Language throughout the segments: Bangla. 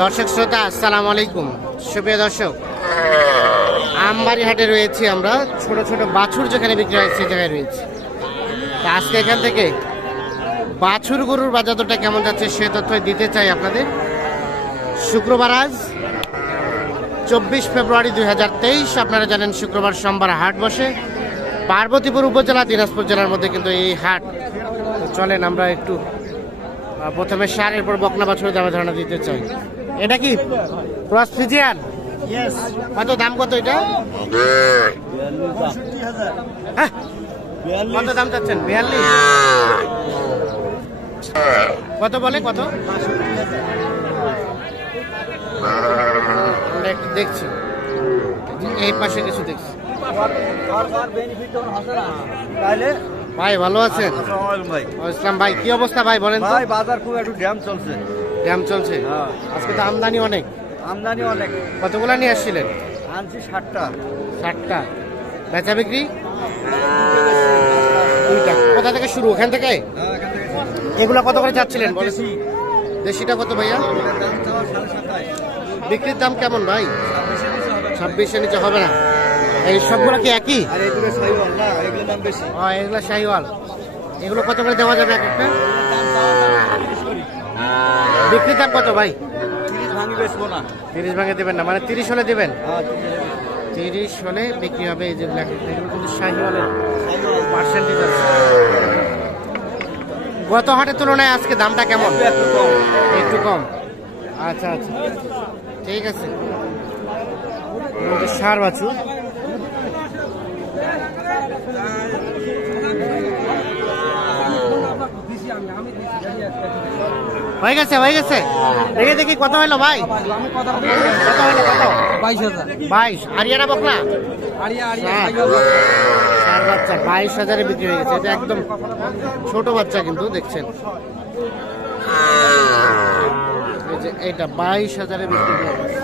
দর্শক শ্রোতা আসসালামু আলাইকুম। সুপ্রিয় দর্শক, আমবাড়ি হাটে রয়েছি আমরা। ছোট ছোট বাছুর যেখানে বিক্রি হয় সেই জায়গায় রয়েছে। তা আজকে এখান থেকে বাছুর গরুর বাজার দরটা কেমন যাচ্ছে সে তথ্য দিতে চাই আপনাদের। শুক্রবার আজ 24 ফেব্রুয়ারি 2023। আপনারা জানেন শুক্রবার সোমবার হাট বসে পার্বতীপুর উপজেলা দিনাজপুর জেলার মধ্যে কিন্তু এই হাট চলেন। আমরা একটু প্রথমে সার, এরপর বকনা বাছুরের দামে ধারণা দিতে চাই। এটা কি ক্রস ফ্রিজিয়ান? কত দাম, কত এটা? হ্যাঁ, কত দাম চাচ্ছেন? 42। কত বলে, কত? একটু দেখছি, এই পাশে কিছু দেখছি। ভাই ভালো আছেন? ইসলাম ভাই, কি অবস্থা ভাই বলেন তো? বাজার খুব একটু ড্যাম চলছে। ড্যাম চলছে? আজকে তো আমদানি অনেক। আমদানি অনেক। কতগুলা নিয়ে আসছিলেন? আনছি 60টা। 60টা। বেচা বিক্রি? 2টা। কোথা থেকে শুরু? ওখান থেকে? এগুলা কত করে যাচ্ছিলেন বলেন? দেশিটা কত ভাইয়া? বিক্রির দাম কেমন ভাই? 26-এর নিচে হবে না। এই সবগুলো কি একই? এগুলো শাহিওয়াল। এগুলো কত করে দেওয়া যাবে এক একটা? বিক্রির দাম কত ভাই? 30 ভাঙে দেবেন না, মানে 30 হলে দেবেন? 30 হলে বিক্রি হবে। এই যে এগুলো কিন্তু শাহিওয়ালের পার্সেন্টেজ আছে। গত হাটের তুলনায় আজকে দামটা কেমন? একটু কম। আচ্ছা আচ্ছা, ঠিক আছে। সার বাছুর হয়ে গেছে, হয়ে গেছে। দেখে দেখি কত হলো ভাই? কত হলো? কত? 22,000। 22। আরিয়ানা বকনা? সার বাচ্চা 22,000-এ বিক্রি হয়ে গেছে। এটা একদম ছোট বাচ্চা কিন্তু দেখছেন। এইটা 22,000-এ বিক্রি হয়ে গেছে।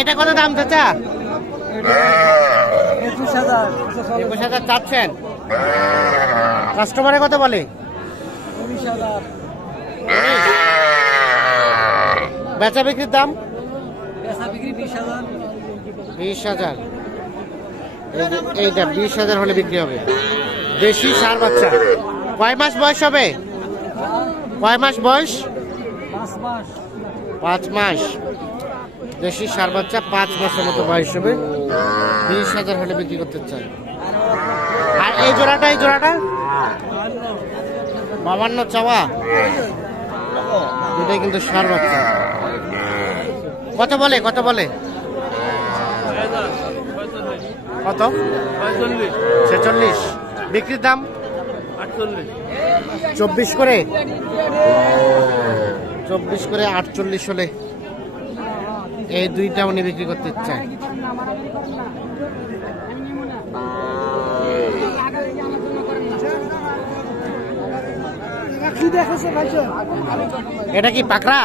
এটা কত দাম চাচা? 21,000 চাচ্ছেন। কাস্টমারে কত বলে? 19,000। বেচা বিক্রির দাম? 20,000। এইটা 20,000 হলে বিক্রি হবে। দেশি সার বাচ্চা। কয় মাস বয়স হবে? কয় মাস বয়স? 5 মাস। দেশি সার বাচ্চা 5 মাসের মতো বয়স হবে। 20,000 হলে বিক্রি করতে চাই। আর এই জোড়াটা, এই জোড়াটা 52 চাওয়া। দুটাই কিন্তু সার বাচ্চা। কত বলে, কত বলে? কত? 46। বিক্রির দাম? 24 করে। 24 করে 48 হলে এই দুইটা উনি বিক্রি করতে চায়। এটা কি পাকড়া?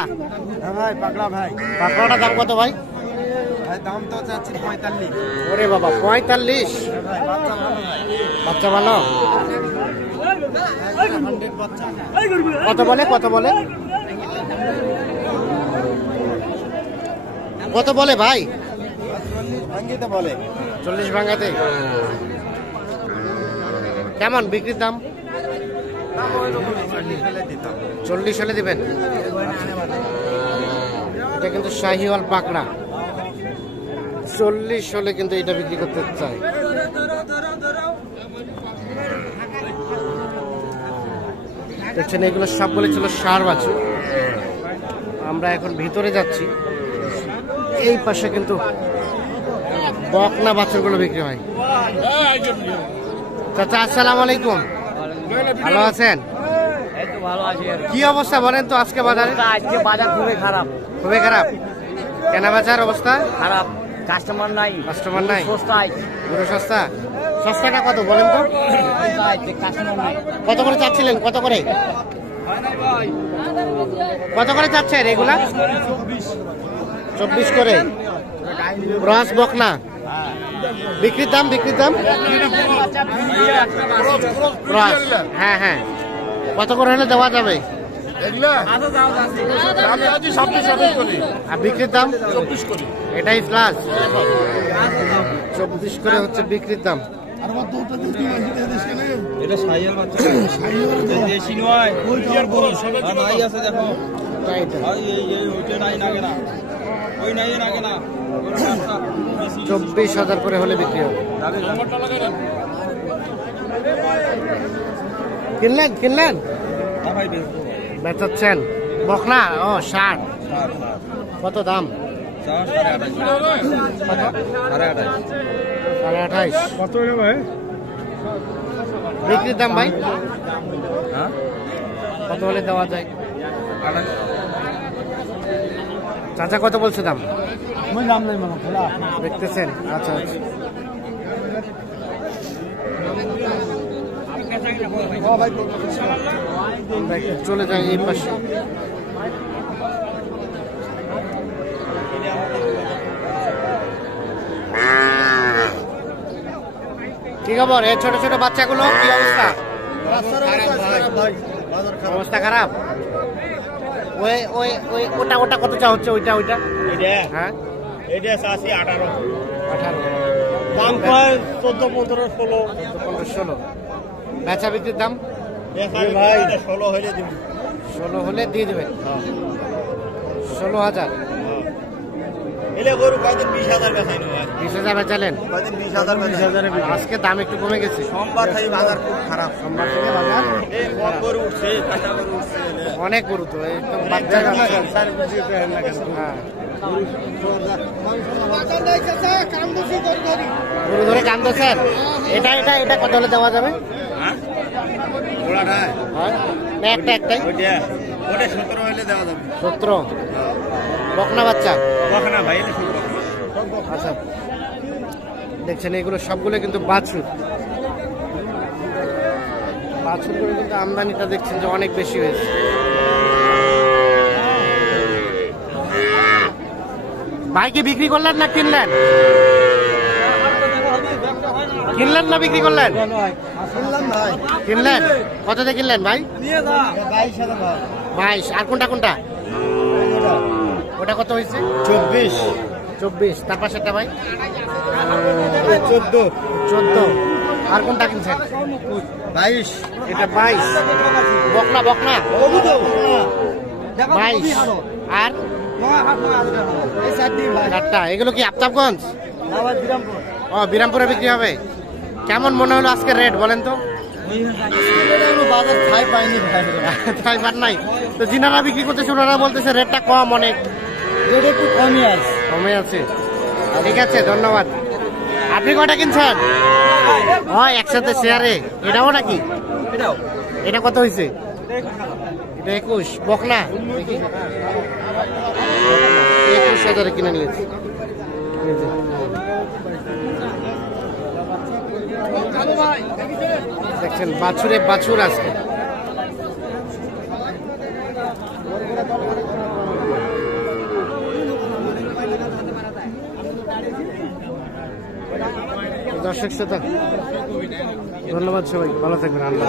ভাই পাকড়া ভাই। পাকড়াটার দাম কত ভাই? দাম তো চাচ্ছি 45। ওরে বাবা, 45। বাচ্চা ভালো? কত বলে, কত বলে? কত বলে ভাই? 40 বলে। 40 ভাঙাতে। কেমন বিক্রির দাম? 40 হলে দিবেন। এটা কিন্তু শাহিওয়াল পাকড়া। 40 হলে কিন্তু এটা বিক্রি করতে চাই। দেখছেন, এগুলো সবগুলো ছিল সার বাছুর। আমরা এখন ভিতরে যাচ্ছি। এই পাশে কিন্তু বকনা বাছুরগুলো বিক্রি হয়। চাচা আসসালামু আলাইকুম, ভালো আছেন? কি অবস্থা বলেন তো আজকে বাজারে? আজকে বাজার খুবই খারাপ। খুবই খারাপ। কেনা বেচার অবস্থা খারাপ, কাস্টমার নাই। কাস্টমার নাই? সস্তায় গরু সস্তা। সস্তাটা কত বলেন তো? কত করে চাচ্ছিলেন? কত করে, কত করে চাচ্ছেন এগুলা? 24 করে। ক্রস বকনা। বিক্রির দাম, বিক্রির দাম? ক্রস। হ্যাঁ হ্যাঁ। কত করে হলে দেওয়া যাবে? এগুলা দাম চাচ্ছি 26 করে। আর বিক্রির দাম 24 করে। এটাই প্লাস 24 করে হচ্ছে বিক্রির দাম। এটা সাইয়াল বাচ্চা দেশি নয় আর নাই আছে দেখো তাই তো। এই ওইটা নাই নাগে না ওই নাই নাগে না 24,000 করে হলে বিক্রি হবে। কিনলেন বেচাচ্ছেন বকনা? ও 60। কত দাম? কত? 28,500। কত হলো ভাই? বিক্রির দাম ভাই কত হলে দেওয়া যায়? চাচা কত বলছে দাম? দেখতেছেন? আচ্ছা আচ্ছা। আমরা একটু চলে যাই এই পাশে। কি খবর এই ছোট ছোট বাচ্চাগুলো? কি অবস্থা? অবস্থা খারাপ। ওই ওই ওই ওটা ওটা কত চা হচ্ছে? ওইটা ওইটা হ্যাঁ এটা চাচ্ছি 18। 18। দাম কয় 14, 15, 16। 15, 16। বেচা বিক্রির দাম ভাই 16 হইলে দিব। 16 হলে দিয়ে দেবেন। 16,000। এলে গরু কয়দিন 20,000 বেচাই না ভাই। 20,000 বেচালেন? কয়দিন 20,000 বেচাই। আজকে দাম একটু কমে গেছে। সোমবার থেকে বাজার খুব খারাপ। সোমবার থেকে বাজার এই কম গরু উঠছে, কাঁচা গরু উঠছে। অনেক গরু তো একদম বাচ্চা হ্যাঁ গরু ধরে কান্দছেন। এটা এটা এটা কত হলে দেওয়া যাবে? হ্যাঁ ওড়াটা হ্যাঁ না একটা একটাই? ওটা 17 হইলে দেওয়া যাবে। 17। বকনা বাচ্চা? বকনা ভাই এটা শুনবো। আচ্ছা দেখছেন এগুলো সবগুলো কিন্তু বাছুর। বাছুরগুলো কিন্তু আমদানিটা দেখছেন যে অনেক বেশি হয়েছে। ভাই কি বিক্রি করলেন না কিনলেন? কিনলেন না বিক্রি করলেন? কিনলেন। কততে কিনলেন ভাই? 22। আর কোনটা কোনটা? ওটা কত হয়েছে? 24। 24। তার পাশেরটা ভাই? 14। 14। আর কোনটা কিনছেন? 22। এটা 22। বকনা বকনা 22। আর 4টা। এগুলো কি আফতাবগঞ্জ? ও বিরামপুরে বিক্রি হবে। কেমন মনে হলো আজকে রেট বলেন তো? বাজার ছাই পাইনি ভাই। তাই পার নাই তো যিনারা বিক্রি করতেছে ওনারা বলতেছে রেটটা কম, অনেক রেট একটু কমই আছে। কমে আছে। ঠিক আছে ধন্যবাদ। আপনি কয়টা কিনছেন? হয় একসাথে শেয়ারে। এটাও নাকি? এটা কত হয়েছে? এটা 21। বকনা 21,000 কিনে নিয়েছি। দেখছেন বাছুরে বাছুর আজকে। দর্শক শ্রোতা ধন্যবাদ, সবাই ভালো থাকবেন। আল্লাহ।